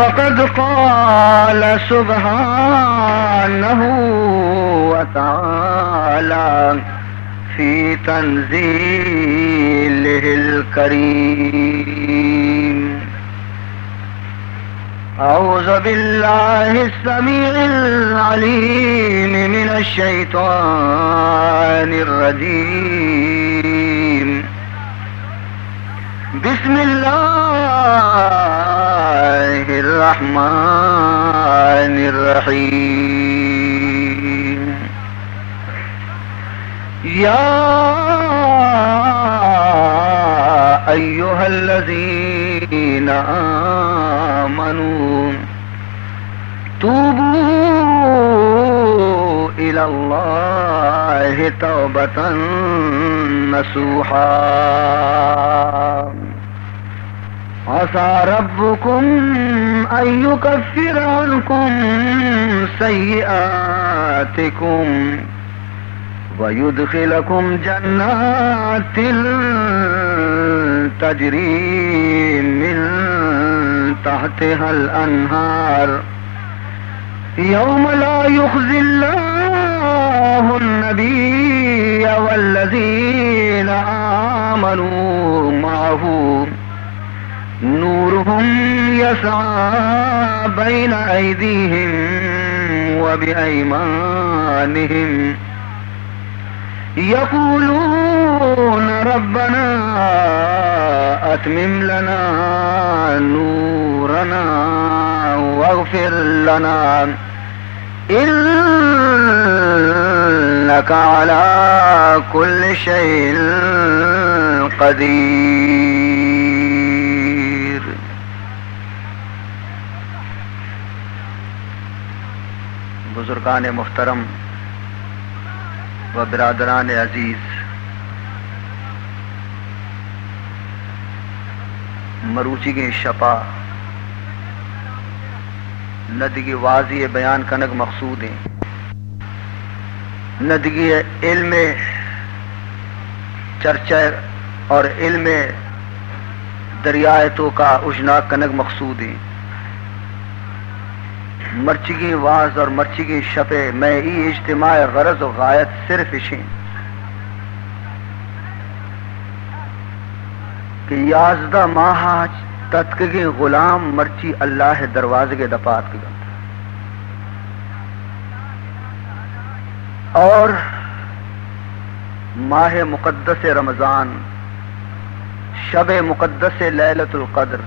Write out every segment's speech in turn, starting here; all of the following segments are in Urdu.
فقد قال سبحانه وتعالى في تنزيله الكريم: أعوذ بالله السميع العليم من الشيطان الرجيم. بسم الله الرحمن الرحيم. يا أيها الذين آمنوا توبوا إلى الله توبة نصوحا عسى ربكم أن يكفر عنكم سيئاتكم ويدخلكم جنات تجري من تحتها الأنهار يوم لا يخزي الله النبي والذين آمنوا معه نورهم يسعى بين أيديهم وبأيمانهم يقولون ربنا أتمم لنا نورنا واغفر لنا إنك على كل شيء قدير. بزرگان محترم و برادران عزیز، مروچی شپا ندگی واضح بیان کنگ مقصود ہیں، ندگی علم چرچہ اور علم دریائے تو کا اجنا کنگ مقصود ہیں. مرچگی واز اور مرچگی شپے میں ای اجتماع غرض و غایت صرف اشیں کہ یازدہ ماہ تتکگی غلام مرچی اللہ دروازے کے دپات کے گند اور ماہ مقدس رمضان، شب مقدس لیلۃ القدر،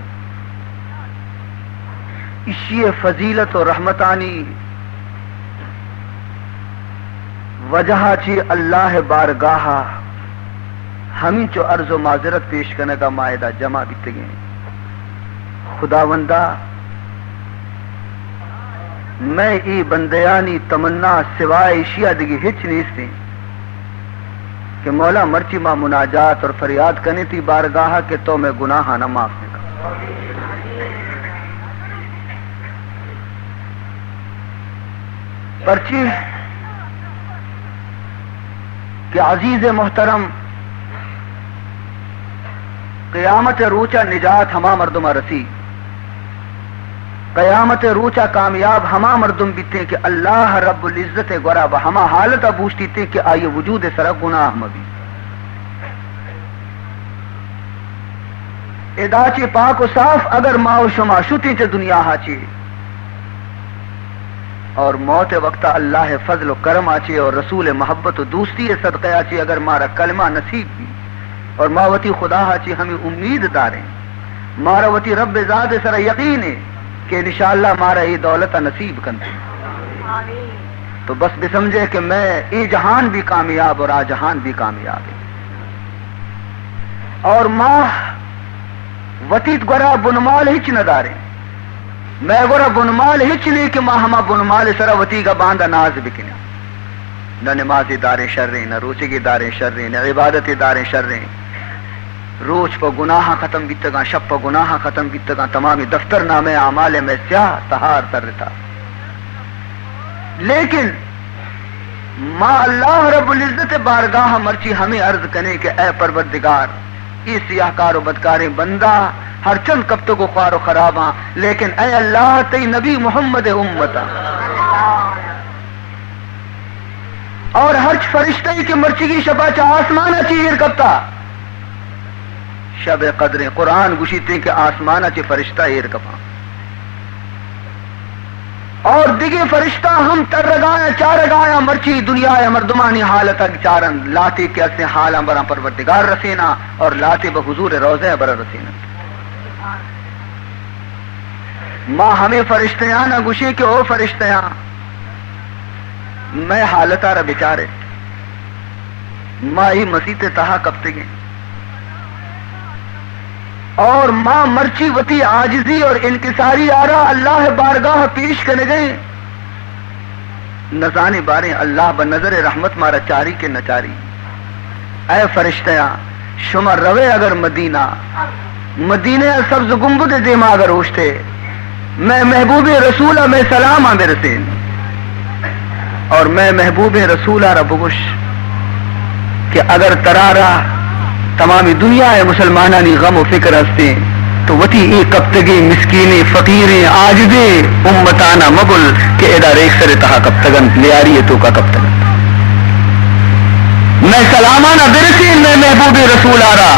اسی فضیلت و رحمتانی وجہ چی اللہ بارگاہ ہمیں چو عرض و معذرت پیش کرنے کا معاہدہ جمع بیتے گئے. خداوندہ میں ای بندیانی تمنا سوائے اشیاء دگی ہچ نیستی کہ مولا مرچی ماں مناجات اور فریاد کرنی تھی بارگاہ کہ تو میں گناہ نہ معاف کروں. پرچی کہ عزیز محترم قیامت روچا نجات ہما مردم رسی، قیامت روچا کامیاب ہما مردم بیتے کہ اللہ رب العزت گورا ہما حالت بوجھتی تھے کہ آئیے وجود سرا گناہ مبی ادا چی پاک و صاف اگر ماں شما شتی چ دنیا ہاچی اور موت وقت اللہ فضل و کرم آچے اور رسول محبت و دوستی صدقے آچے اگر مارا کلمہ نصیب بھی اور ماوتی خدا آچے ہمیں امید داریں ماروتی رب ذات سر یقین ہے کہ انشاءاللہ مارا یہ دولت نصیب کرتے تو بس بھی سمجھے کہ میں ای جہان بھی کامیاب اور آ جہان بھی کامیاب ہے. اور ماں وطیت گورا بنمال ہچ نہ داریں، میں گورا بنمال ہچ نہیں کہ ماں ہما بنمال سرا وتی کا باندھا ناز بکنا، نہ نمازی داریں شریں، نہ روچے کی داریں شریں، نہ عبادتی داریں شریں. روز پہ گناہ ختم بیتگا، شب پہ گناہ ختم بیتگا، تمامی دفتر نامے اعمال میں سیاہ تہار تر تھا. لیکن ماں اللہ رب العزت بارگاہ مرچی ہمیں عرض کرنے کہ اے پروردگار اس سیاہ کار و بدکار بندہ ہر چند کب تو کو خوار و خراباں، لیکن اے اللہ تی نبی محمد امتا اور ہر فرشتے کی مرچی کی شبہ چا آسمانہ چیئر کبتا شب قدر قرآن گشیتے کہ آسمانہ چی فرشتہ ایر کپا اور دیگے فرشتہ ہم تر رگایا چار رگایا مرچی دنیا مردمانی حالتا چارن لاتے کے اسے حالاں برا پروردگار رسینا اور لاتے بحضور روضہ برا رسینا ماں ہمیں فرشتیاں نہ گشے کہ او فرشتیاں میں حالتا رہ بیچارے ماں ہی مسیح تہا کبتے گئے اور ماں مرچی وتی عاجزی اور انکساری آرا اللہ بارگاہ پیش کرنے گئے نزانے بارے اللہ بنظر رحمت مارا چاری کے نچاری اے فرشتیاں شما روے اگر مدینہ مدینہ سبز گنبد دیما اگر ہوشتے میں محبوب رسولہ میں سلام میرے سے اور میں محبوب رسولہ ربگش کہ اگر ترارا تمامی دنیا ہے مسلمانانی غم و فکر ہستے تو وتی ایک کبتگی مسکینی فقیری عاجزی امتانا مبل کہ ادا ریک سر تہا کبتگن لیاری تو کا کبتگن میں سلامانہ برسین میں محبوب رسول آرا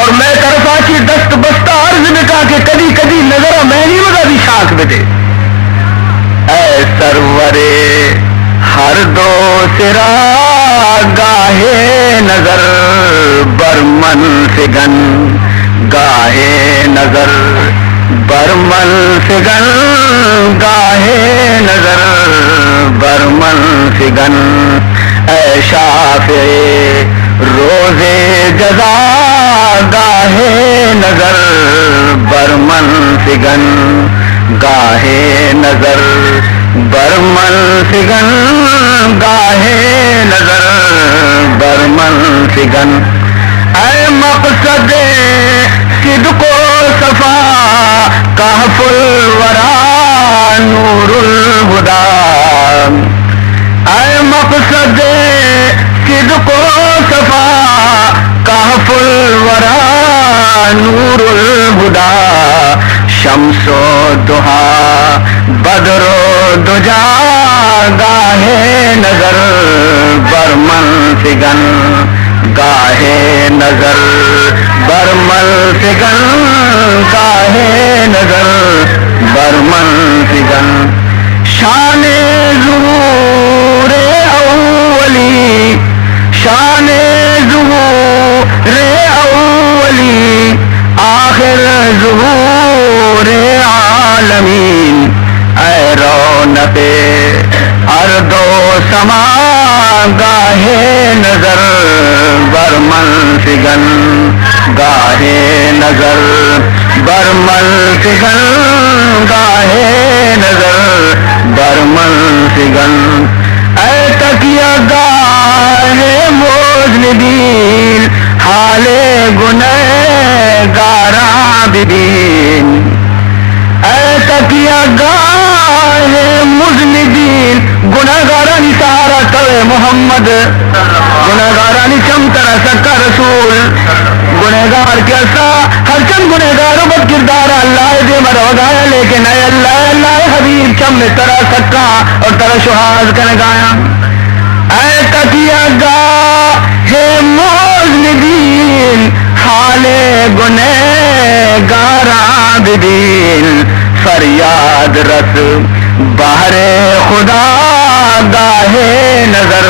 اور میں طرفا کی دست بستہ عرض بکا کہ کدی کدی نظر میں نہیں مگا بھی شاک بدے اے سرورے ہر دو سرا گاہے نظر برمن فگن گاہے نظر برمن فگن گاہے نظر برمن فگن اے شافع روزے جزا گاہے نظر برمن فگن گاہے نظر برمن فگن گاہے نظر برمن فگن اے مقصد صدق و صفا کہف الورا نور الہدا اے مقصد صدق و صفا کہف الورا نور الہدا شمس و دہا بدر و دجا گاہے نظر برمن فگن گاہے نظر برمن فگن گاہے نظر برمن فگن شان ظہور اولی شان ظہور اولی آخر ظہور عالمین اے رونق ارض و سما گاہے نظر برمن فگن گاہے نظر برمن فگن گاہے نظر برمن فگن اے تکیہ گاہے مذنبین حال گنہگاراں بدین اے تکیہ گاہ مذنبین گنہگارانی سارا کرے محمد گنہگارانی چمتر سکا رسول گنہگار کے اسا ہر چند گنہگار بد کردار اللہ دے مروگایا لیکن اے اللہ اللہ حبیب چم ترا سکا اور ترا شہاز کنگایا اے تکیہ گاہ مذنبین حال گنہگاراں بدین فریاد رس بہر خدا گاہے نظر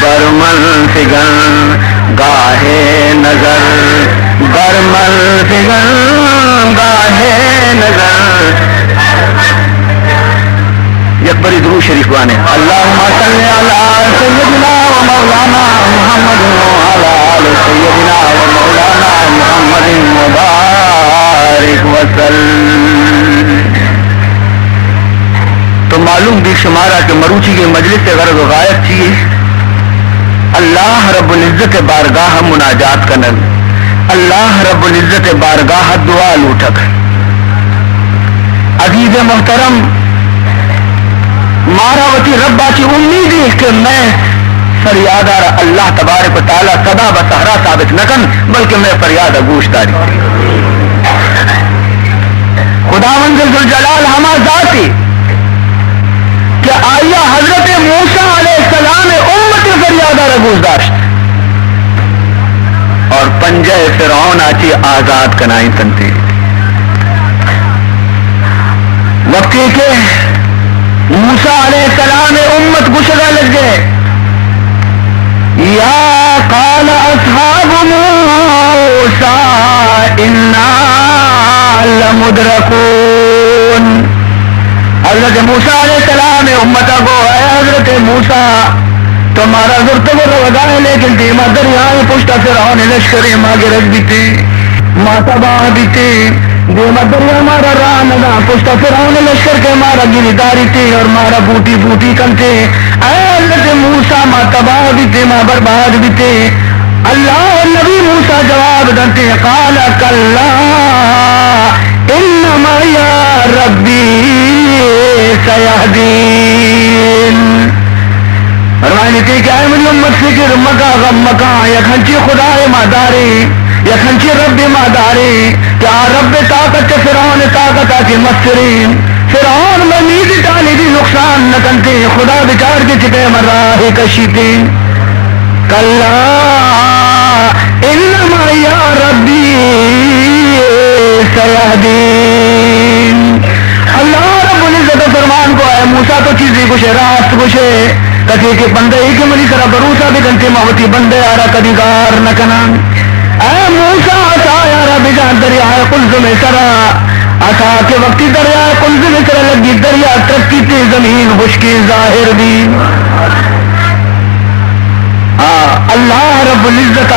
برمن فگن گاہے نظر برمن فگن گاہے نظر یک بری درود شریف بانے اللہم صلی علی سیدنا و مولانا محمد وعلی آل سیدنا و مولانا محمد مبارک وسلم. تو معلوم بھی شمارا کہ مروچی کے مجلس سے غرض و غایت چیئے اللہ رب العزت بارگاہ مناجات کنن اللہ رب العزت بارگاہ دعا لوٹک. عزیز محترم ماراوتی ربا کی امید ہے کہ میں فریادہ اللہ تبارک و تعالی صدا بسہرا ثابت نہ کن بلکہ میں فریادہ گوشت داری خداوند ذوالجلال ہما ذاتی کہ آیا حضرت موسیٰ علیہ السلام امت فریادہ رگوز داشت اور پنجہ فرعون آچی آزاد کنائی تنتی وقتی کے موسیٰ علیہ السلام امت گشدہ لگ گئے یا قال اصحاب موسیٰ انا لمدرکون حضرت موسیٰ علیہ السلام امتہ کو اے حضرت موسیٰ تمہارا ضرورت کو روگا ہے لیکن تیمہ دریائے پشتا فرعون لشکر ماں گرد بیتے ماں تباہ بیتے دیمہ دریا مارا رانگا پشتا فرعون لشکر کے مارا گریداری تھی اور مارا بوٹی بوٹی کنتے اے حضرت موسیٰ ماں تباہ بیتے ماں برباد بیتے اللہ نبی موسیٰ جواب دنتے قال کلا انما یا ربی سیہدین فرمائنی تھی کہ اے مجھے امت فکر مکہ غم مکہ یکھنچی خدای ماداری یکھنچی رب ماداری کیا رب طاقت فرعون طاقت آتی مستری فرعون میں نیزی ٹالی دی نقصان نکنتی خدا بچار کی چپے مراہی کشیتی کلا انما یا ربی سیہدین اللہ رب العزت فرمان کو اے موسیٰ تو چیزی کچھ راست کچھ کتی کے بندے ہی کے ملی سرا بروسا بھی کنتی موتی بندے آرہ کدی گار نکنا اے موسیٰ آسا یارا بجان دریائے قلز میں سرا آسا کے وقتی دریائے قلز میں سرا لگی دریا ترکی تی زمین خشکی ظاہر دی اللہ رب العزت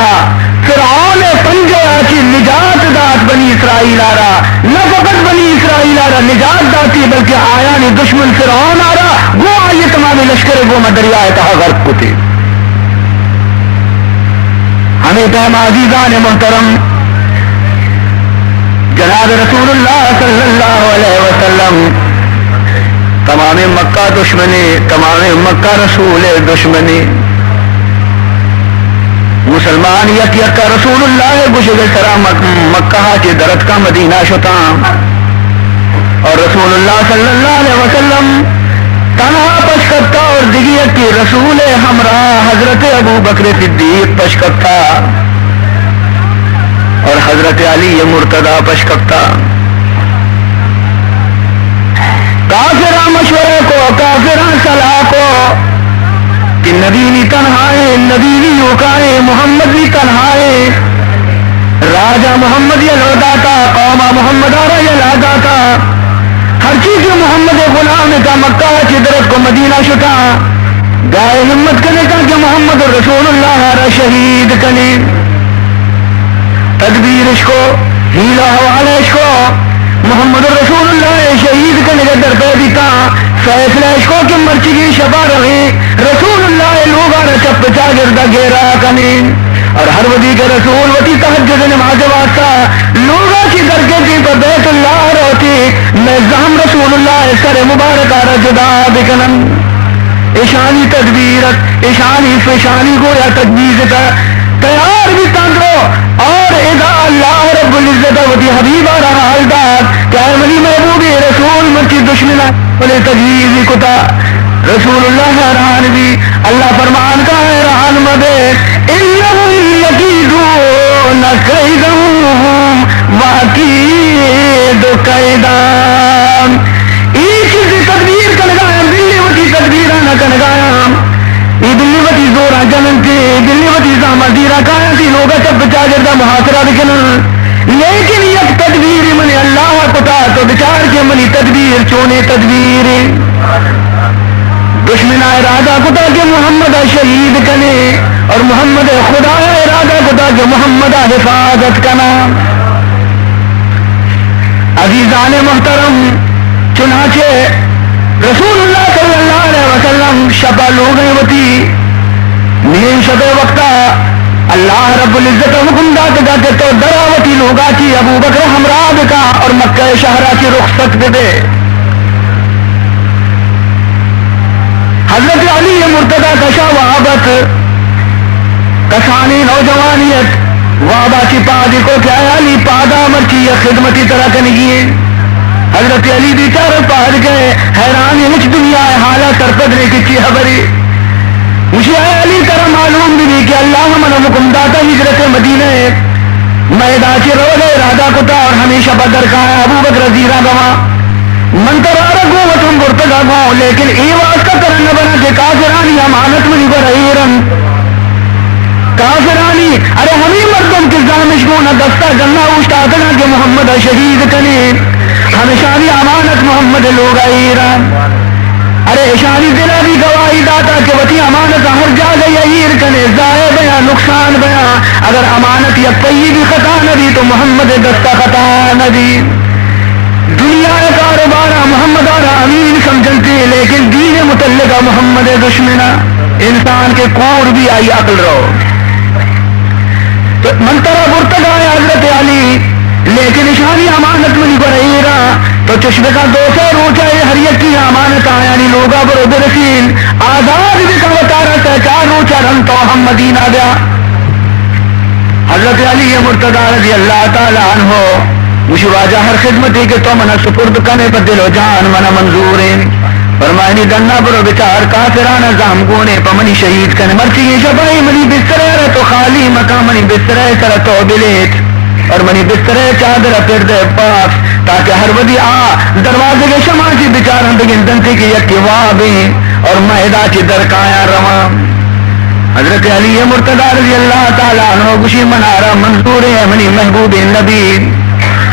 فرعون پنجے آچی نجات دات بنی اسرائیل آرا نہ فقط بنی اسرائیل آرا نجات داتی بلکہ آیا نہیں دشمن فرعون آرا وہ آئی تمامی لشکر وہ مدریائے تہا غرق کتے ہمیں تہم عزیزان محترم جناب رسول اللہ صلی اللہ علیہ وسلم تمام مکہ دشمنی تمام مکہ رسول دشمنی مسلمان یک یک رسول اللہ گشد سرا مکہ چی درد کا مدینہ شتا اور رسول اللہ صلی اللہ علیہ وسلم تنہا پشکتا اور دیگر کی رسول ہمراہ حضرت ابو بکر صدیق پشکتا اور حضرت علی مرتضی پشکتا کافرہ مشورے کو کافرہ صلاح کو کہ نبی نہیں تنہائے نبی نہیں یوکائے محمد نہیں تنہائے راجہ محمد یلودا تھا قومہ محمد آرہ یلادا تھا ہر چیز محمد غلام کا مکہ چدرت کو مدینہ شتا گائے ہمت کرنے کا کہ محمد رسول اللہ آرہ شہید کنے تدبیر اس کو ہیلہ حوالہ اس کو محمد رسول اللہ شہید کرنے کا در پیدی کا فیصلہ اس کو کہ مرچی کی شبہ رہی رسول اللہ لوگا رچپ چاگردہ گیرا کنین اور ہر ودی کے رسول وطی تحجد نماز واسطہ لوگا کی درگے تھی پر بیت اللہ روتی میں زہم رسول اللہ سر مبارک آرہ جدا بکنن اشانی تدبیرت اشانی فشانی کو یا تجویز تیار بھی تندرو اور اذا اللہ رب العزت وطی حبیب آرہ حال داد کہ اے ملی محبوبی رسول مرچی دشمنہ بلے تجویزی کتا رسول اللہ حیران بھی اللہ فرمان کا حیران مدے انہم یکیدون قیدہم واقید قیدام ایک چیزی تدبیر کنگایم دلی وطی تدبیرانہ کنگایم ای دلی وطی زورا جننتی دلی وطی زامدیرہ کائنتی لوگا چپ چاگردہ محاصرہ بکنن لیکن یک تدبیر منی اللہ کتا تو بچار کے منی تدبیر چونے تدبیر دشمنہ ارادہ کتا کہ محمد شہید کنے اور محمد خدا ارادہ کتا کہ محمد حفاظت کنا عزیزان محترم چنانچہ رسول اللہ صلی اللہ علیہ وسلم شپا لوگیں وطی نیم شب وقتا اللہ رب العزت حکم داتے گا کہ تو دراوتی لوگا کی ابو بکر ہمراہ کا اور مکہ شہرہ کی رخصت دے حضرت علی مرتضی کشا وحابت کسانی نوجوانیت وابا چی پادی کو کیا علی پادا مرچی خدمتی طرح کنگی حضرت علی بیچارہ پہنچ گئے حیران ہچ دنیا ہے حالہ سرپدنے کی چی خبری مجھے علی طرح معلوم بھی کہ اللہ من حکم داتا ہجرت مدینہ میدان کی رو گئے ارادہ کتا اور ہمیشہ بدر کا ہے ابو بکر زیرہ گوا منترار گو وطن برتگا گو لیکن ای واسطہ کرنا بنا کہ کافرانی امانت منی برائیرن کافرانی ارے ہمیں مردم کے زامش گونا دستہ جنہ اوشتاتنا کہ محمد شہید کنی ہمیشانی امانت محمد لوگ ایران ارے اشانی دلا بھی گواہی داتا کہ وطی امانت ہر جا گئی ایر کنے ضائع بیا نقصان بیا اگر امانت یا پئی بھی خطا نبی تو محمد دستہ خطا نبی دنیا کاروبارہ محمد آرہ امین سمجھنتے لیکن دین متعلقہ محمد دشمنہ انسان کے کور بھی آئی عقل رہو تو منترہ برتگا ہے حضرت علی لیکن اشانی امانت منی برائیرہ تو چشمے کا دوسرا روچا ہے ہر یک کی امانت آیانی لوگا برو برسین آزاد بھی کا وطارہ سہچار روچا رن تو ہم مدینہ گیا حضرت علی مرتضی رضی اللہ تعالیٰ عنہ مجھے واجہ ہر خدمتی کہ تو منہ سپرد کنے پر دل و جان منہ منظورین فرمائنی دنہ برو بچار کافرانہ زام گونے پا منی شہید کنے مرچی شبائی منی بسترے رہ تو خالی مکان منی بسترے سر تو بلیت اور منی بسترے چادر پھر دے پاس تاکہ ہر ودی دروازے کے شمع کی بچارن بگن دنتی کی یکی وابیں اور مہدہ کی درکایا روان حضرت علی مرتضی رضی اللہ تعالیٰ عنہ گوشی منارہ منظور ہے منی محبوب نبی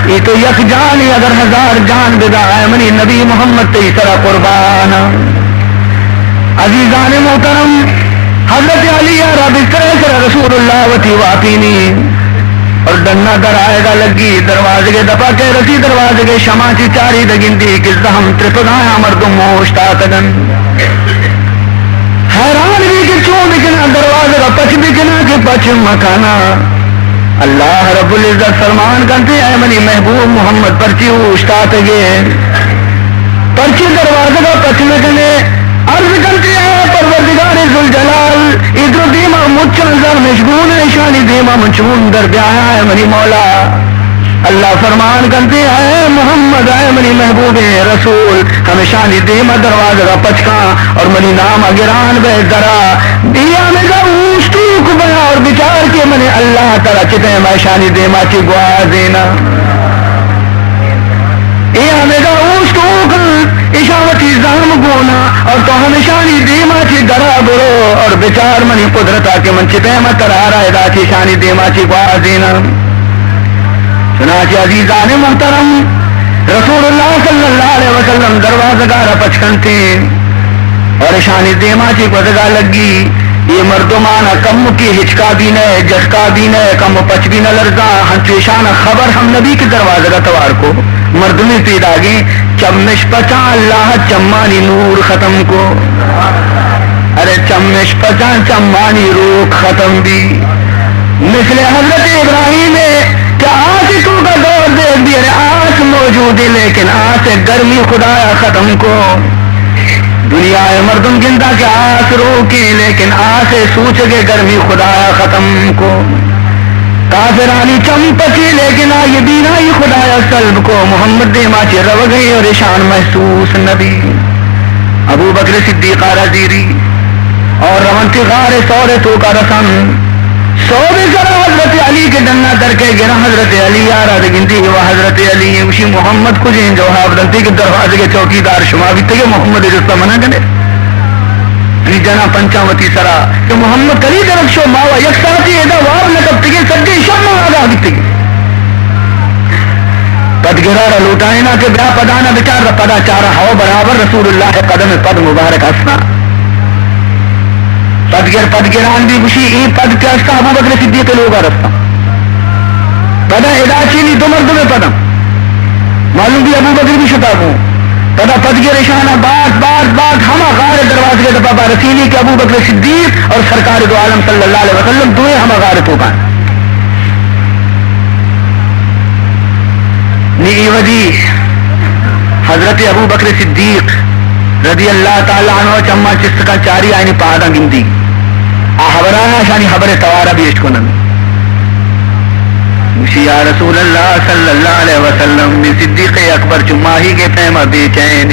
یہ تو یک جانی اگر ہزار جان بدا ہے منی نبی محمد تیسرا قربان عزیزان محترم حضرت علی رب سر رسول اللہ وتی واپینی اور دنہ در آئے گا لگی دروازے کے دپا کے رسی دروازے کے شمع کی چاری دگندی کس ہم ترپدایا مردم موشتا تگن حیران بھی کہ چون بکنا دروازے کا پچ بکنا کہ پچ مکانا اللہ رب العزت فرمان کرتے ہیں منی محبوب محمد پرچی اوشتا تگے پرچی دروازے کا پچ بکنے عرض کرتے ہیں پروردگار ذوالجلال ادھر دیما مچن زر مشغول نشانی دیما مچون در بیایا ہے منی مولا اللہ فرمان کرتے ہیں محمد ہے منی محبوب رسول ہمیشانی دیما دروازہ کا پچکا اور منی نام اگران بے درا دیا میں کا اوشتوک بنا اور بچار کے منی اللہ تعالی چتے مشانی دیما چی گوا دینا یہ ہمیں کا اوشتوک اشاوتی زام گونا اور تو ہمیشانی دیما چی درا برو اور بچار منی قدرتا کے من چتے میں ترارا ادا چی شانی دیما چی گوا دینا چنانچہ عزیزان محترم رسول اللہ صلی اللہ علیہ وسلم دروازہ گارا پچکن تھے اور شانی دیما چی گوزگا لگی یہ مردمانہ کم کی ہچکا بھی نئے جسکا بھی نئے کم پچ بھی نہ لرزا ہنچوشانہ خبر ہم نبی کی دروازہ کا توار کو مردمی پیدا گی چمش پچا اللہ چمانی نور ختم کو ارے چمش پچا چمانی روح ختم بھی مثل حضرت ابراہیم کیا آسکوں کا دور دیکھ بھی ارے آس موجود ہے لیکن آس گرمی خدایا ختم کو دنیا مردم گندہ کے آس روکی لیکن آس سوچ کے گرمی خدایا ختم کو کافرانی چمپچی لیکن آئی بینائی خدایا سلب کو محمد دیما چی رو گئی اور شان محسوس نبی ابو بکر صدیقہ رضیری اور رونتی غار سورے تو کا رسم سو بھی ذرا حضرت علی کے دنہ در کے گرا حضرت علی آرہ گنتی و حضرت علی اسی محمد کو جن جو حافظنتی کے دروازے کے چوکیدار شما بھی تھے محمد رسطہ منع کرے جنا پنچاوتی سرا کہ محمد کلی درک شو ماوا یک ساتھی ایدہ واب نکب تگے سجے شب آگاہ بھی تگے پد گرارہ لوٹائنا کہ بیا پدانا بچار پدا چارہ ہو برابر رسول اللہ قدم پد مبارک اسنا پدگران بھی خوشی ای پد کے استا ابو بکر صدیق لوگا رستا پدا ادا چینی دو مردوں میں پدا معلوم بھی ابو بکر بھی شتا کو پدا پدگر اشانہ بات ہما غار دروازے کے دبا رسیلی کے ابو بکر صدیق اور سرکار دو عالم صلی اللہ علیہ وسلم دوئے ہما غار توکان نئی وجی حضرت ابو بکر صدیق رضی اللہ تعالیٰ عنہ چمہ چست کا چاری آئینی پہادا گندی خبرانا شانی خبر توارا بھی اشکو نمی یا رسول اللہ صلی اللہ علیہ وسلم میں صدیق اکبر چماہی کے پیما بے چین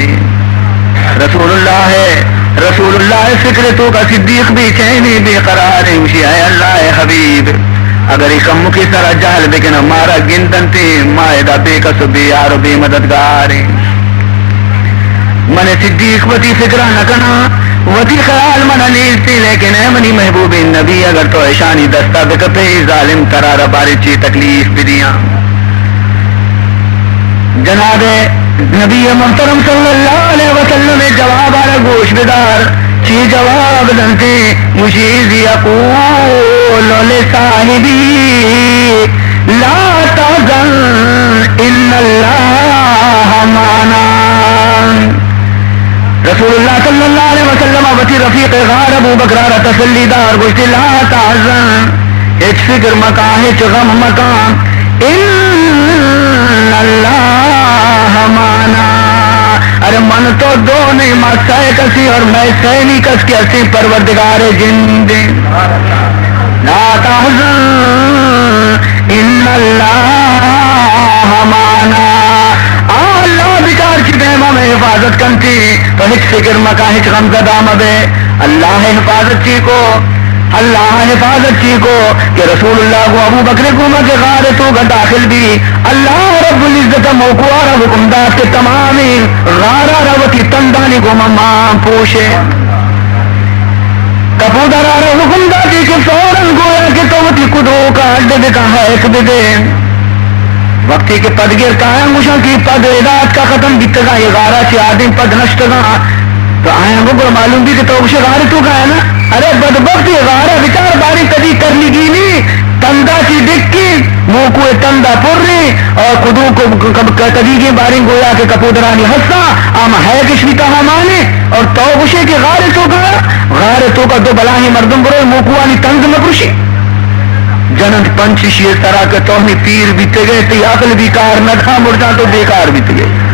رسول اللہ ہے، رسول اللہ فکر تو کا صدیق بے چین بے قرار ہے اللہ حبیب اگر کم کی طرح جہل بکن ہمارا گنتن تے مائدہ بے کس بے یار بے مددگار من صدیق وتی فکرہ نہ کنا وتی خیال من لیتی لیکن اے منی محبوب نبی اگر تو ایشانی دستا بکتے ظالم ترارہ باری چی تکلیف بدیاں جناب نبی محترم صلی اللہ علیہ وسلم جواب آرہ گوش بدار چی جواب دنتے مشیز یقول لصاحبی لا تحزن ان اللہ معنا رسول اللہ صلی اللہ علیہ وسلم وتی رفیق غار ابو بکر تسلی دار گوشت لا تحزن ہچ فکر مکان ہچ غم مکان ان اللہ معنا ارے من تو دو نہیں ماں سہ کسی اور میں سہ نہیں کس کے اسی پروردگار جند لا تحزن ان اللہ معنا اللہ بچار کی بہما میں حفاظت کنتی تو ہچ فکر مکا ہچ غم زدہ مبے اللہ حفاظت چی کو اللہ حفاظت چی کو کہ رسول اللہ کو ابو بکر کو کے غار تو کا داخل بھی اللہ رب العزت موقوع رب حکمدات کے تمامی غارہ روتی تندانی کو ممان پوشے کپودر آرہ حکمداتی کے فوراں گویا کہ توتی کدو کا اڈے دکھا ہے ایک بدے وقتی کے پدگیر کہاں مشاں کی پد ادات کا ختم بیتگا یہ غارہ چی آدم پد نشتگا تو آئیں گو معلوم بھی کہ تو اسے غارہ تو کہا ہے نا ارے بدبخت یہ غارہ بچار باری کدی کرنی گینی تندہ چی ڈکی موکو تندہ پرنی اور خودوں کو کدی کی باری گویا کہ کپودرانی ہستا آم ہے کشوی کہا مانے اور تو اسے کہ غارہ تو کہا غارہ تو کا دو بلاہی مردم برو موکوانی تنگ مکروشی جنت پنچ شیر طرح کے توہنی پیر بیتے گئے تی عقل بھی کار نہ تھا مرجان تو بیکار بیتے گئے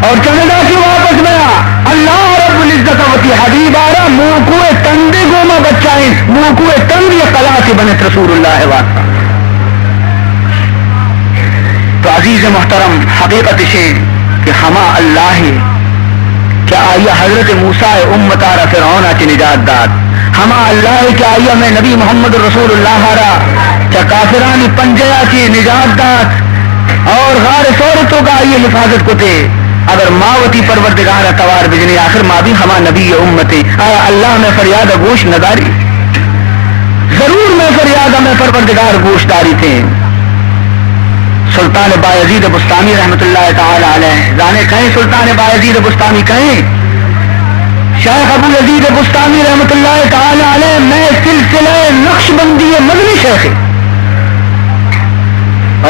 اور چندہ کی واپس گیا اللہ رب العزت وتی حبیب آرہ موکوے تندے گوما بچائیں موکوے تند یہ قلعہ سے بنت رسول اللہ واسطہ تو عزیز محترم حقیقت سے کہ ہما اللہ ہے کیا آیا حضرت موسیٰ امت آرہ فرعون آچے نجات داد ہما اللہ ہے کہ آیا میں نبی محمد رسول اللہ آرہ کیا کافرانی پنجیا چی نجات داد اور غار صورتوں کا آئیے حفاظت کو تے اگر ماوتی پروردگار توار بجنی آخر ماں بھی ہما نبی امتی آیا اللہ میں فریاد گوش نداری ضرور میں فریاد میں پروردگار گوش داری تھے سلطان بایزید بستامی رحمت اللہ تعالی علیہ جانے کہیں سلطان بایزید بستامی کہیں شیخ ابو یزید بستامی رحمت اللہ تعالی علیہ میں سلسلہ نقش بندی مدنی شیخ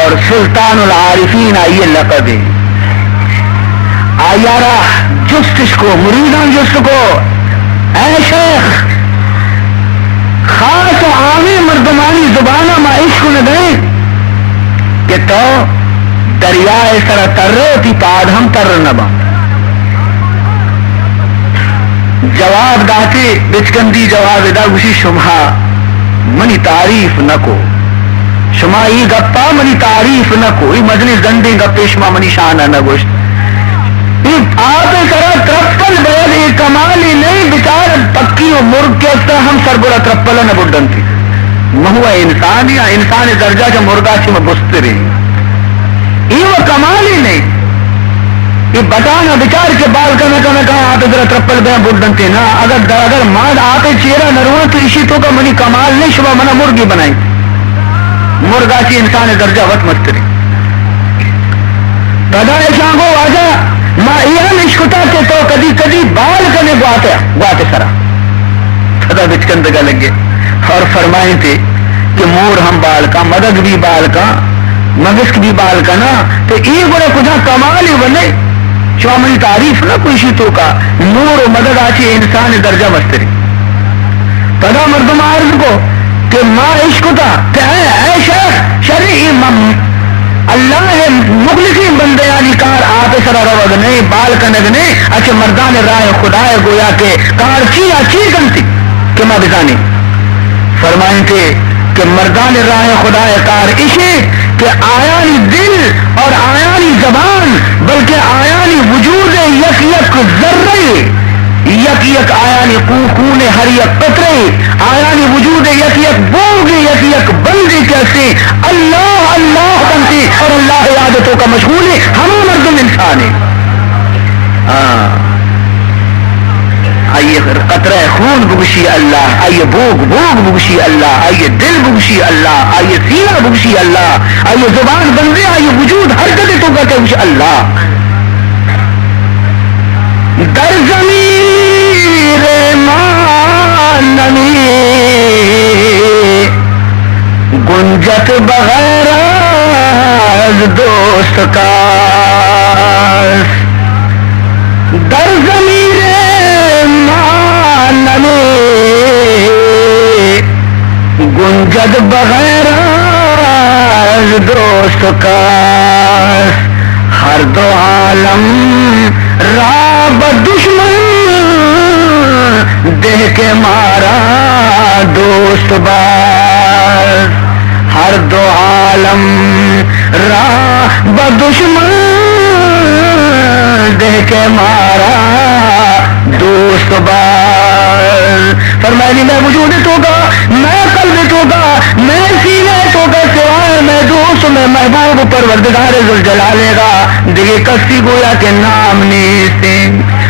اور سلطان العارفین آئیے لقب آیارہ جستش کو مریدان جست کو اے شیخ خاص و عامی مردمانی زبانہ ما عشق نہ دیں کہ تو دریائے سر تر تی پاد ہم تر نبا جواب داتے بچکندی جواب دا گوشی شمہا منی تعریف نکو شما ای گپا منی تعریف نکو ای مجنی زندی گپے شما منی شانہ نگوشت آپ سرا ترپل بیل ایک کمالی نہیں بچار پکی و مرگ کے اس طرح ہم سربرا ترپل نہ بڑھن تھی مہوا انسان یا انسان درجہ جو مرگا چی میں بستری یہ وہ کمالی نہیں یہ بتانا بچار کے بال کا میں کہا آپ ذرا ترپل بیل بڑھن تھی نا اگر ماد آپ چیرہ نروہ تو اسی تو کا منی کمال نہیں شبہ منا مرگی بنائی مرگا چی انسان درجہ وقت مستری دادا ایسا کو آجا ما ایان عشقتا کہ تو کدی کدی بال کنے گواتے سرا خدا بچکند کا لگے اور فرمائیں تھے کہ مور ہم بال کا مدد بھی بال کا مگسک بھی بال کا نا تو یہ بڑے کجا کمال ہی بنے شوامنی تعریف نہ کوئی شیطوں کا نور و مدد آچی انسان درجہ مستری پدا مردم عرض کو کہ ما عشقتا کہ اے شیخ شرعی اللہ ہے مخلصی بندے علی کار آپ سرا روگنے بال کنگنے اچھے مردان راہ خدا گویا کے کار چی اچھی گنتی کہ ماں بزانی فرمائیں کہ کہ مردان راہ خدا کار اشے کہ آیانی دل اور آیانی زبان بلکہ آیانی وجود یک یک ذرے یک یک آیانی خون ہر یک قطرے آیانی وجود یک یک بوگ یک یک بندی کیسے اللہ اللہ بنتی اور اللہ عادتوں کا مشغول ہے ہم مردم انسان ہے. آئیے قطرہ خون بگشی اللہ، آئیے بوگ بوگ بگشی اللہ، آئیے دل بگشی اللہ، آئیے سینہ بگشی اللہ، آئیے زبان بندے، آئیے وجود حرکت تو کا کہ اللہ. در ضمیر ماننی گنجت بغیر از دوست کا، در ضمیر ماننی گنجت بغیر از دوست کا، ہر دو عالم راب دشمن دہ کے مارا دوست باز، ہر دو عالم راب دشمن دہ کے مارا دوست باز. فرمایا میں وجود تو کا، میں قلب تو کا، میں سینے تو کا، سوائے میں دوست میں محبوب پروردگار ذوالجلال کا دیکھے کسی گویا کے نام نیستے.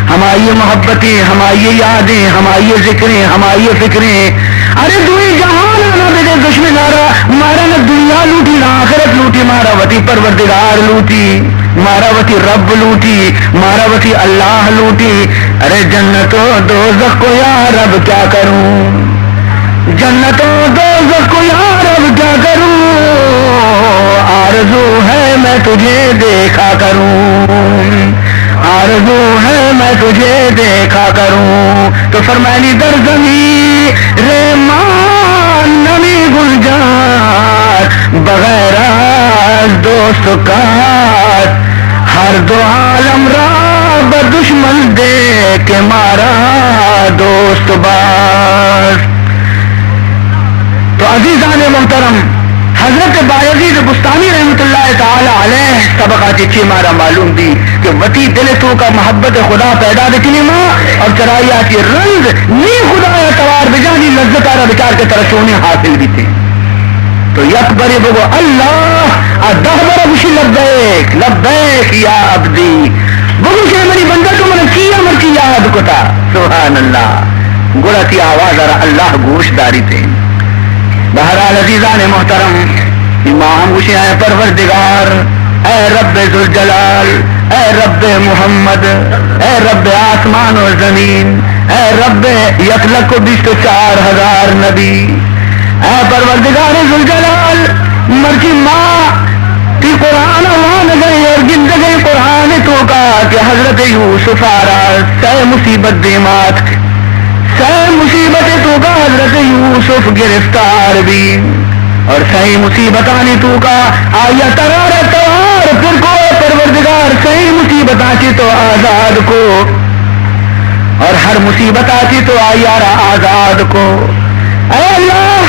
ہماری محبتیں، ہماری یادیں، ہماری ذکریں، ہماری فکریں، ارے دوئی جہان نہ دے دشمن آرا مارا نہ دنیا لوٹی نہ آخرت لوٹی، مارا وتی پروردگار لوٹی، مارا وتی رب لوٹی، مارا وتی اللہ لوٹی. ارے جنت و دوزخ کو یا رب کیا کروں، جنت و دوزخ کو یا رب کیا کروں، آرزو ہے میں تجھے دیکھا کروں، آرزو ہے میں تجھے دیکھا کروں. تو فرمانی در زمین ریمان نمی گلجار بغیر از دوست کا، ہر دو عالم را بدشمن دے کے مارا دوست باز. تو عزیزان محترم، حضرت بایزید بستانی رحمت اللہ تعالی علیہ سبقات چی مارا معلوم دی کہ وتی دل تو کا محبت خدا پیدا دکنی ماں اور چرائی آتی رنگ نی خدا توار بجانی لذت آرہ بچار کے ترسونے حاصل بھی تھے. تو یک بری بگو اللہ ادہ برا بشی لبیک لبیک یا عبدی، بگو شے منی بندہ تو من کیا مرچی یاد کتا. سبحان اللہ، گوڑا تی آواز آرہ اللہ گوش داری تھے. بہرحال عزیزان محترم، امام گوشے آئے پروردگار اے رب ذوالجلال، اے رب محمد، اے رب آسمان و زمین، اے رب 1,24,000 نبی، اے پروردگار ذوالجلال مرچی ماں تی قرآن وان گئی اور گند گئی قرآن تو کا کہ حضرت یوسف آرا سی مصیبت دیمات، سی مصیبت تو کا حضرت یوسف گرفتار بھی، اور سی مصیبت آنی تو کا آیا ترار توار پھر کو پروردگار، سی مصیبت آتی تو آزاد کو، اور ہر مصیبت آتی تو آیا آزاد کو. اے اللہ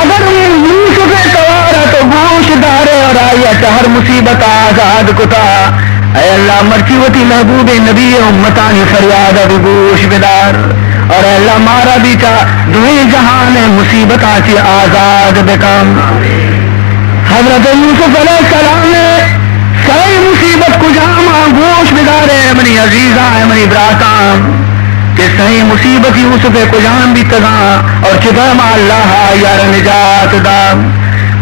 اگر یوسف توارا تو گوش دارے اور آیا ہر مصیبت آزاد کو تا. اے اللہ مرچیوتی محبوب نبی امتانی فریاد ابھی گوش بدار، اور اے اللہ مارا بھی چا دوئی جہان مصیبت آتی آزاد بکام. حضرت یوسف علیہ السلام نے سی مصیبت کو جاما گوش بدارے منی عزیزہ منی براتام کہ صحیح مصیبت یوسف کو جان بھی تگا اور چدم اللہ یار نجات دا.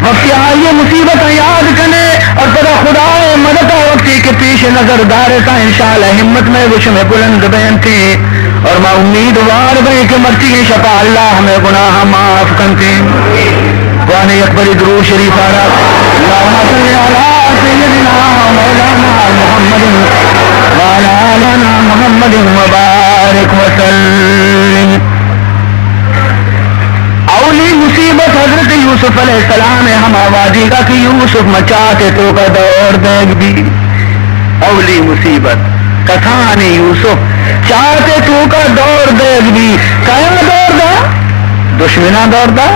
وقتی آئیے مصیبت یاد کنے اور پدا خدا مدد وقتی کے پیش نظر دارے تا انشاءاللہ ہمت میں وش میں بلند بین تھی، اور میں امیدوار بھئی کہ مرتی کی شفا اللہ ہمیں گناہ معاف کنتے. وانی اکبر درود شریف آرہا اللہم صلی علی سیدنا مولانا محمد وعلی آلنا محمد مبارک وسلم. اولی مصیبت حضرت یوسف علیہ السلام ہم آوازی کا کہ یوسف مچاتے تو کا دور دیکھ بھی. اولی مصیبت کسانی یوسف چاہتے تو کا دور دیکھ بھی. کیا دور دا؟ دشمنہ دور دا؟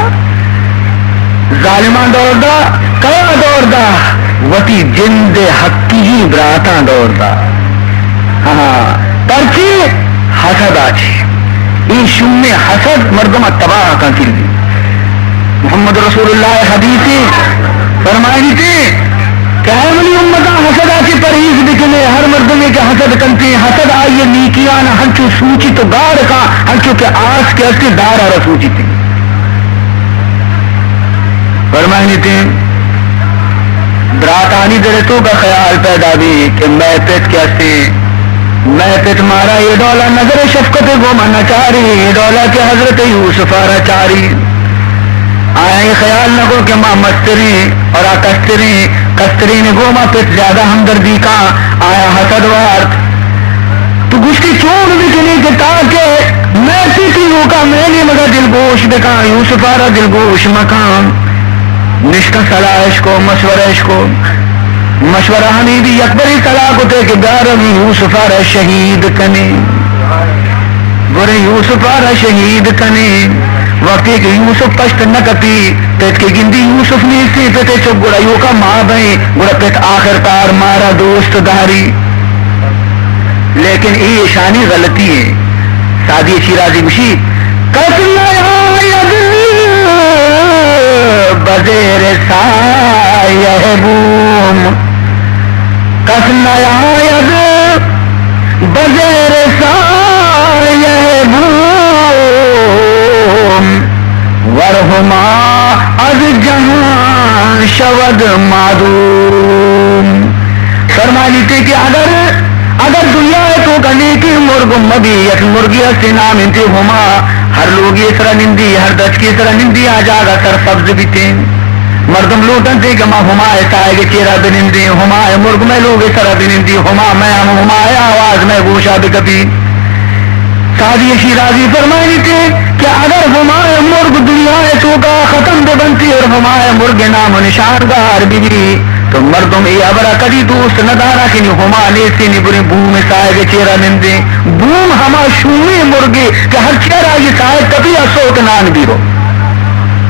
ظالمان دور دا کیا دور دا وتی جند حقی ہی براتا دور دا ہاں پرچی حسد آچی این شوم حسد مردم تباہ کا کر دی محمد رسول اللہ حدیثی فرمائی تھی کہ ہماری امتہ حسد آچی پرہیز بکنے ہر مردمی کے حسد کنتی حسد آئیے نیکیان ہنچو سوچی تو گار کا ہنچو کہ آس کے اسی دار آرہ سوچی تھی فرمائی تھی دراتانی درتوں کا خیال پیدا بھی کہ میں پیت کیسے میں پیت مارا یہ ڈولا نظر شفقت گوما نچاری یہ ڈولا کہ حضرت یوسف آرہ چاری آیا یہ خیال نہ کو کہ ماں مستری اور کستری نے گوما پیت زیادہ ہمدردی کا آیا حسد وارت تو گشتی چھوڑ بھی کنی کہ تاکہ میں پیتی ہوں کا میں نہیں مگر دل گوش بکا یوسف آرہ دل گوش مکان نشکہ صلاح کو مشورہ کو مشورہ حمیدی اکبری صلاح کو تے کہ گارمی یوسف آرہ شہید کنے گورے یوسف آرہ شہید کنے وقتی کہ یوسف پشت نکتی پیت کے گندی یوسف نیسی پیتے چک گوڑا یو کا ماں بھئی گوڑا پیت آخر کار مارا دوست داری لیکن یہ شانی غلطی ہے سادی شیرازی مشی کسنا آید بزیر سایہ بوم کسنا آید بزیر سایہ بوم ورہما از جہاں شود معدوم فرمانی تھی کہ اگر دنیا ہے تو گنے کی مرگ مبی یک مرگی سے نام انتی ہما ہر لوگ یہ سرا نندی ہر دچ کی سرا نندی آ جاگا سر سبز بھی تھے مردم لوٹن تھے کہ ماں ہما ایسا ہے کہ چیرہ بنندی ہما ہے مرگ میں لوگ سرا بنندی ہما میں ہما ہے آواز میں گوشا بھی کبھی سادی شیرازی فرمائی تھی کہ اگر ہمارے مرگ دنیا تو کا ختم دے بنتی اور ہمارے مرگ نام و نشاندار بھی تو مردم ای ابرا کدی دوست ندارا کہ ہما لیسی نبری بوم سائے چیرہ نندے بوم ہما شومی مرگی کہ ہر چیرہ یہ سائے کبھی اصوت نان بھی ہو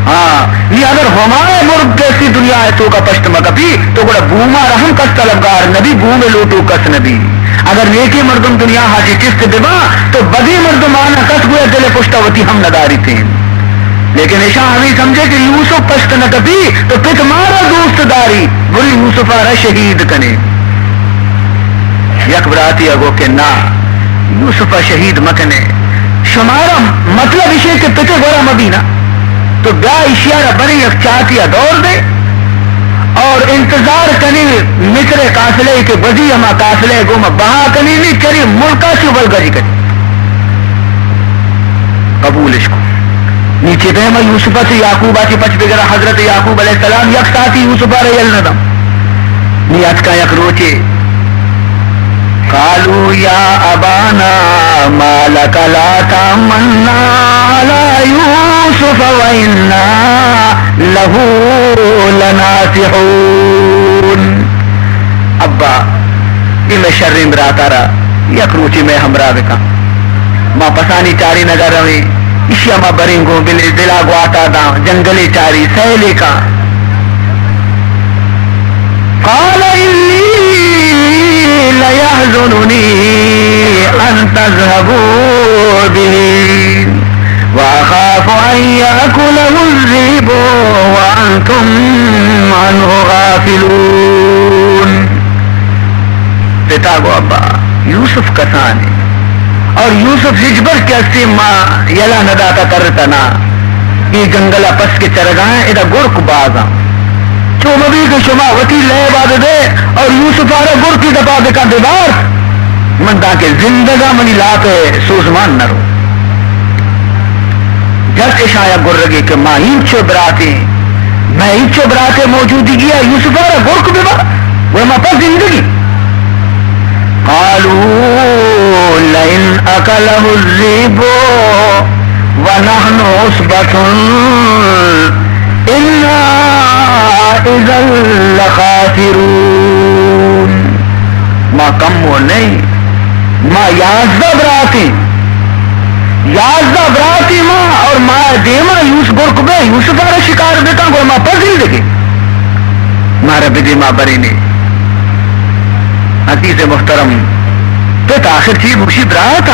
ہاں یہ اگر ہمارے مرگ کیسی دنیا ہے تو کا پشت مکبی تو گوڑا بوما رحم کس طلبگار نبی بوم لوٹو کس نبی اگر نیکی مردم دنیا حاجی چست دبا تو بدی مردمانہ کس گویا دل پشتاوتی ہم نداری تھے لیکن ایشا ہمیں سمجھے کہ یوسف پشت نہ کبھی تو پت مارا دوست داری گلی یوسف آرہ شہید کنے یک براتی اگو کہ نا یوسف شہید مکنے شمارا مطلب اسے کہ پتے گورا مبینہ تو بیا اشیارہ بنی یک چاہتیا دور دے اور انتظار کنی مصر قافلے کے وزی اما قافلے گوما بہا کنی نہیں چری ملکا سے ولگری کنی قبول اس کو نیچے دے میں یوسفہ سے یعقوبہ کی پچ بگرہ حضرت یعقوب علیہ السلام یک ساتھی یوسفہ رہی الندم نیت کا یک روچے قالوا یا ابانا ما لک لا تمنا علی یوسف وإنا له لناصحون ابا یہ میں شر امراتا رہا یک روچی میں ہمراہ بکا ماں پسانی چاری نگر روی اشیا ماں برنگو بلی دلا گواتا دا جنگلی چاری سہلے کا قال انی لیحزننی ان تذهبوا به وأخاف أن يأكله الذئب وأنتم عنه غافلون پتا گو ابا یوسف کسانے اور یوسف ہجبر کیسے ماں یلا نداتا کرتنا یہ جنگلہ پس کے چرگائیں ادھا گرک بازاں چو مبی کے شما وطی لے باد دے اور یوسف آرہ گرکی دپا دکا دیوار من دا کہ زندگا منی لاتے سوزمان نہ رو جس اشایا گرگی کہ ماں انچو براتے میں انچو براتے موجودی گیا یوسف آرہ گرک بیبا وہ ماں پر زندگی قالوا لئن اکلہ الذئب ونحن عصبة انا اذا لخاسرون ماں کم وہ نہیں ماں 11 براتی ماں اور ما دیما یوسف گور کو بے یوسف آرہ شکار دیتا گو ما پر زندگی مارا بدی ما برینی عزیز محترم تو آخر چیز مجھے برات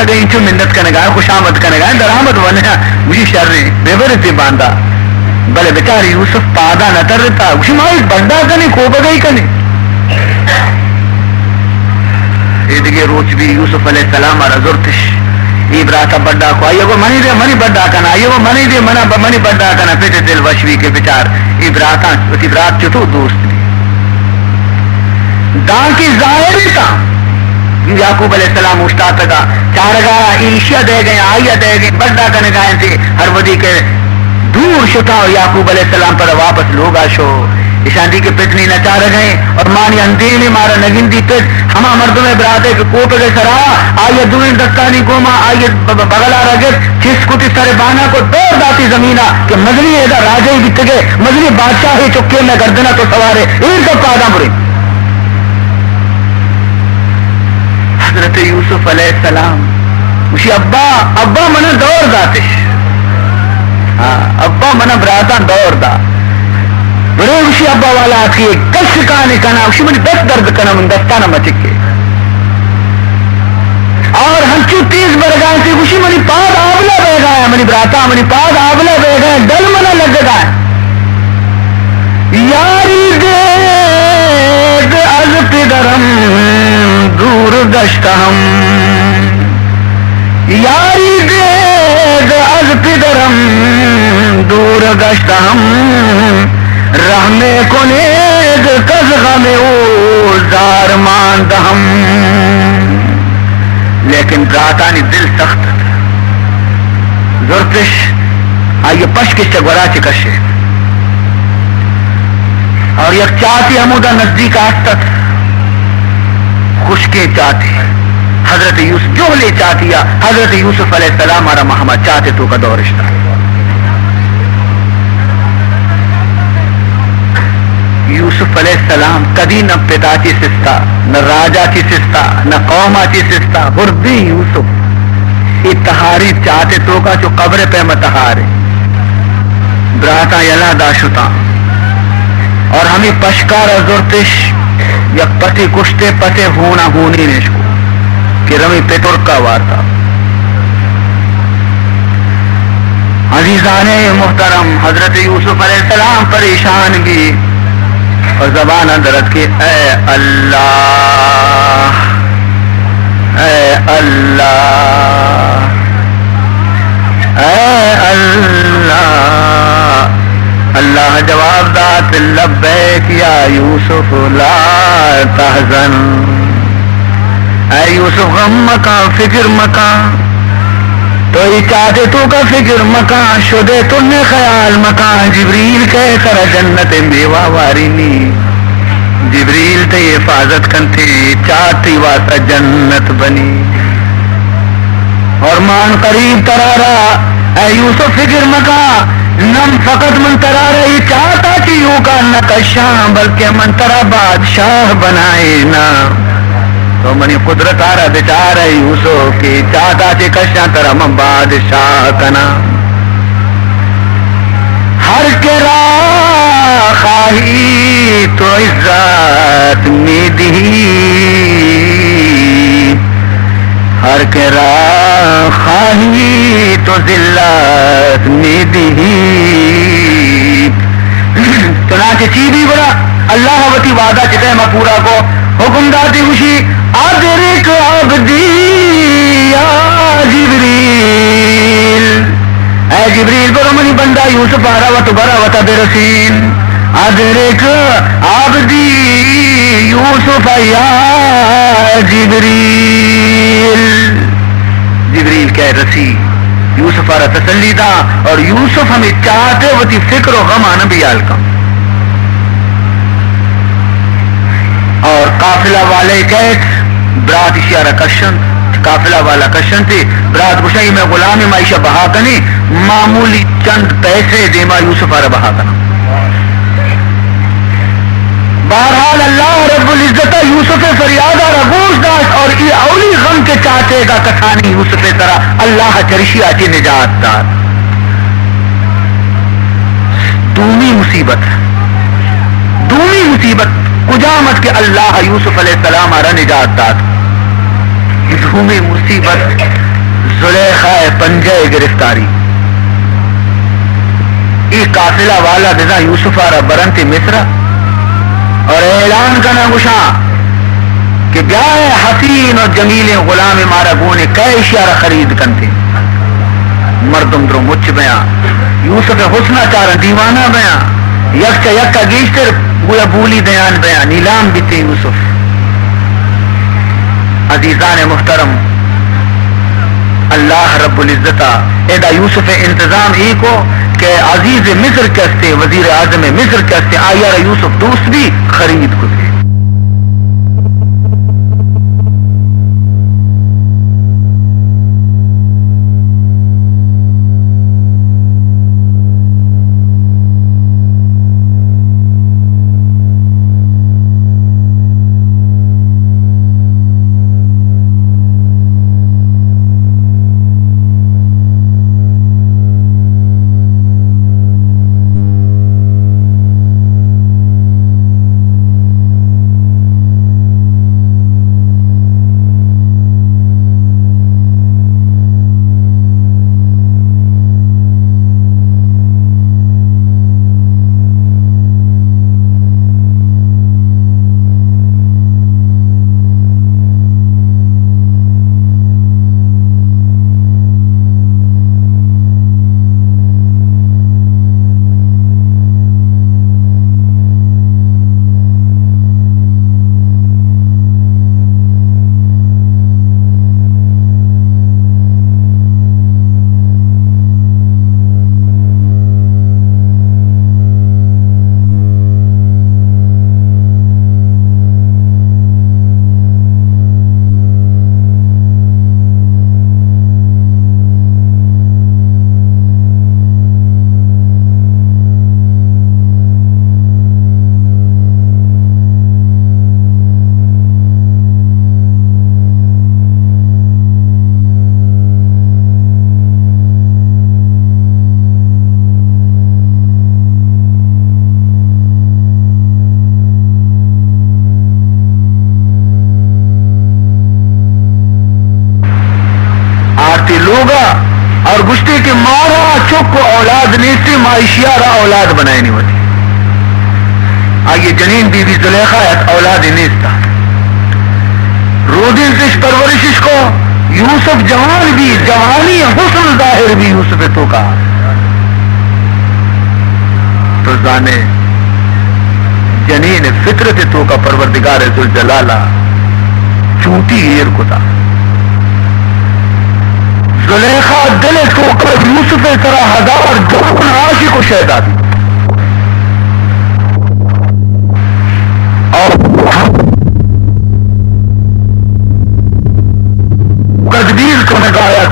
اگر انچو منت کا نگاہ خوش آمد کا نگاہ درآمد ونیا مجھے شر بے برتی باندھا بلے بیچار یوسف پادا نتر رہتا مجھے ماں ایک بندہ کنی کوبا گئی کنی ایدگے روچ بھی یوسف علیہ السلام آرہ زورتش ای براتا بڑا کو آئیے گو منی دے منی بڑا کنا آئیے گو منی دے منی بڑا کنا پیٹے دل وشوی کے بیچار ای برات چطور دوست دی دان کی ظاہری تا یعقوب علیہ السلام اشتاط کا چارگا ایشیا دے گئے آئیہ دے گئے بڑا کنے گائیں تھے ہر ودی کے دور شتا یعقوب علیہ السلام پر واپس لوگا شو اشاندی کے پتنی نہ چار گئے اور مانی اندینی مارا نگندی پت ہما مردوں میں براتے کے کوپ گئے سرا آئیے دوین دستانی گوما آئیے بغلا رگت چس کتی سر بانا کو دور داتی زمینہ کہ مزنی ایدہ راجہ ہی بت گئے مزنی بادشاہ ہی چکے میں گردنا تو سوارے ایک تو پادا مرے حضرت یوسف علیہ السلام مجھے ابا منا دور داتش ابا منا براتان دور دا بڑے اسی ابا والا آتی ہے کس کانے کنا اسی منی دست درد کنا من دستانا مچکے اور ہنچو تیز برگائیں تھی اسی منی پاد آبلا بے گایا منی براتا منی پاد آبلا بے گایا دل منا لگ گایا یاری دید از پدرم دور گشتہم یاری دید از پدرم دور گشتہم رحمے کنید کز غم او زار ماندہم لیکن براتانی دل سخت زرتش آئیے پش کس چگورا چکشے اور یک چاہتی ہمودہ نزدیک آستت خشکیں چاہتی حضرت یوسف جو لے چاہتی ہے حضرت یوسف علیہ السلام آرہ محمد چاہتے تو کا دورشتا یوسف علیہ السلام کدی نہ پتا چی سستا نہ راجا چی سستا نہ قوما چی سستا بردی یوسف اتحاری چاہتے تو کا جو قبر پہ متحارے براتا یلا داشتا اور ہمیں پشکار زورتش یک پتی کشتے پتے ہونا ہونی نشکو کہ رمی پیٹر کا وارتا عزیزان محترم حضرت یوسف علیہ السلام پریشان بھی اور زبان اندرت کی اے اللہ اے اللہ اے اللہ اللہ جواب دات لبیک یا یوسف لا تحزن اے یوسف غم مکان فکر مکان تو ہی چاہتے تو کا فکر مکان شدے تم نے خیال مکان جبریل کہے کرا جنت میوہ وارینی جبریل تے حفاظت کنتی چاہتی واسا جنت بنی اور مان قریب ترارا اے یوسف فکر مکان نم فقط من ترارا ہی چاہتا چیوں کا نقشاں بلکہ من ترا بادشاہ بنائے نا تو منی قدرت آرہ بیچارہ یوسف کی چاہتا چی کشاں ترہ من بادشاہ کنا ہر کے راہ خواہی تو عزت میں دی ہر کے راہ خواہی تو ذلت میں دی چنانچہ چیزی بڑا اللہ وتی وعدہ چتے میں پورا کو حکم داتی خوشی ادرک عبدی یا جبریل اے جبریل برو منی بندہ یوسف آرہ و تو برا و تبرسین ادرک عبدی یوسف یا جبریل جبریل کہہ رسی یوسف آرہ تسلی دا اور یوسف ہمیں چاہتے وتی فکر و غم آنا بھی آلکم اور قافلہ والے کہت برات اشیارہ کشن قافلہ والا کشن تھی برات گشائی میں غلامی معیشہ بہا کنی معمولی چند پیسے دیما یوسف آرہ بہا کنا بہرحال اللہ رب العزت یوسف فریادہ رگوش داشت اور یہ اولی غم کے چاہتے گا کسانی یوسف طرح اللہ چرشی آتی نجات دار دومی مصیبت قجامت کے اللہ یوسف علیہ السلام آرہ نجات داد دومی مصیبت زلیخا پنجے گرفتاری ای قافلہ والا دزا یوسف آرہ برنت مصر اور اعلان کرنا گشا کہ بیائے حسین اور جمیل غلام مارا گونے کئے اشیارہ خرید کنتے مردم درو مچ بیاں یوسف حسنہ چارہ دیوانہ بیاں یک کا گیشتر گویا بولی دیان بیاں نیلام بیتے یوسف. عزیزان محترم اللہ رب العزتہ ایدہ یوسف انتظام ہی کو کہ عزیز مصر کہتے وزیر اعظم مصر کہتے آیار یوسف دوست بھی خرید کو تھے. اور گشتے کے مارا چک کو اولاد نیستی معاشیارہ اولاد بنائے نہیں ہوتی. آئیے جنین بی بی زلیخا اولاد نیستا رودین تش پرورشش کو یوسف جوان بھی جوانی حسن ظاہر بھی یوسف تو کا تو زانے جنین فطرت تو کا پروردگار ذوالجلالہ چوٹی ایر کو تھا. زلیخا دل تو کر یوسف طرح ہزار جوان عاشق و شہدا دی اور تدبیر کو نگایا